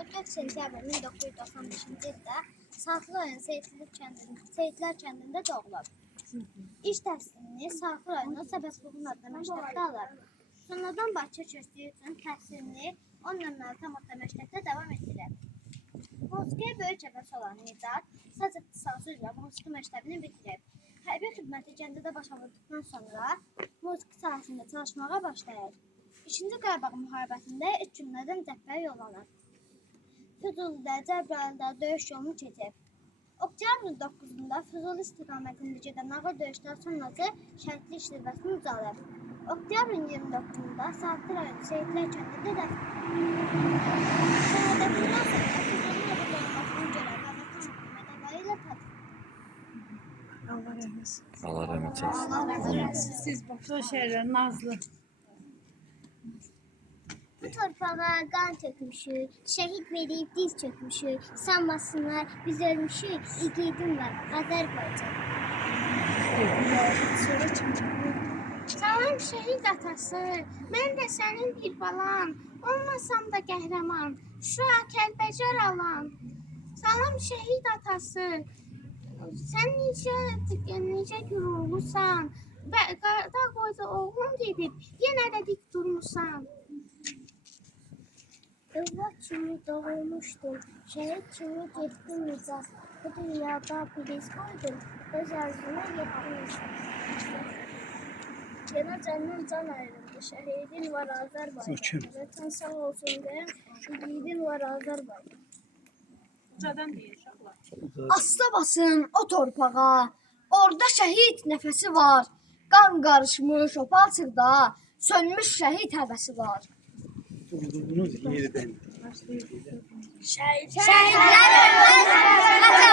4 sentyabr 1995-ci ildə Saatlı rayon Seyitlər kəndində doğulub. İş təhsilini Saatlı rayonu Səbəbluğun adlı məktəbdə alır. Sonradan Bakıya köçdüyü üçün təhsilini 10 nömrəli tam orta məktəbdə davam etdirir. Musiqiyə böyük həvəsi olan Nicat, saz ixtisası üzrə musiqi məktəbini bitirib. Hərbi xidməti Gəncədə başladıqdan sonra musiqi sahəsində çalışmağa başlayır. İkinci Qarabağ müharibəsində ilk günlərdən cəbhəyə yollanır. Füzulidə, Cəbrayılda döyüş yolunu keçib. Oktyabrın 9-da Füzuli istiqamətində gedən ağır döyüşlər sonrası şəhidlik zirvəsini ucalıb. Oktyabrın 29-da Saatlı rayonu Seyitlər kəndində dəfn edilib. Şəhadətindən sonra Füzuli yolunmasını görən Vətən mədələri ilə təbrik. Allah rəhmət etsin. Allah rəhmət etsin. Allah rəhmət etsin. Siz bu şeyler Nazlı. Bu torpağa qan tökmüşük, şəhid verib diz çökmüşük, sanmasınlar biz ölmüşük, iqidim var Azərbaycan. Salam şəhid atası, mən də sənin bir balan, olmasam da qəhrəman, Şuşa Kəlbəcər alan. Salam şəhid atası, sən necə gürurlusan və qarda qoyda oğlum gedib, yenə də dik durmusan. Övlad kimi doğulmuşdum, şəhid kimi getdim Nicat. Bu dünyada bir iz qoydum, öz arzuna yetdim. Yana candan can ayrıldı, şəhidin var Azərbaycan. Vətən sağ olsun deyəm, iqidim var Azərbaycan. Ucadan deyir uşaqlar. Asta basın o torpağa, orada şəhid nəfəsi var. Qan qarışmış o palçıqda, sönmüş şəhid həvəsi var. Durduğunuz yerden Şəhidlər ölməz, vətən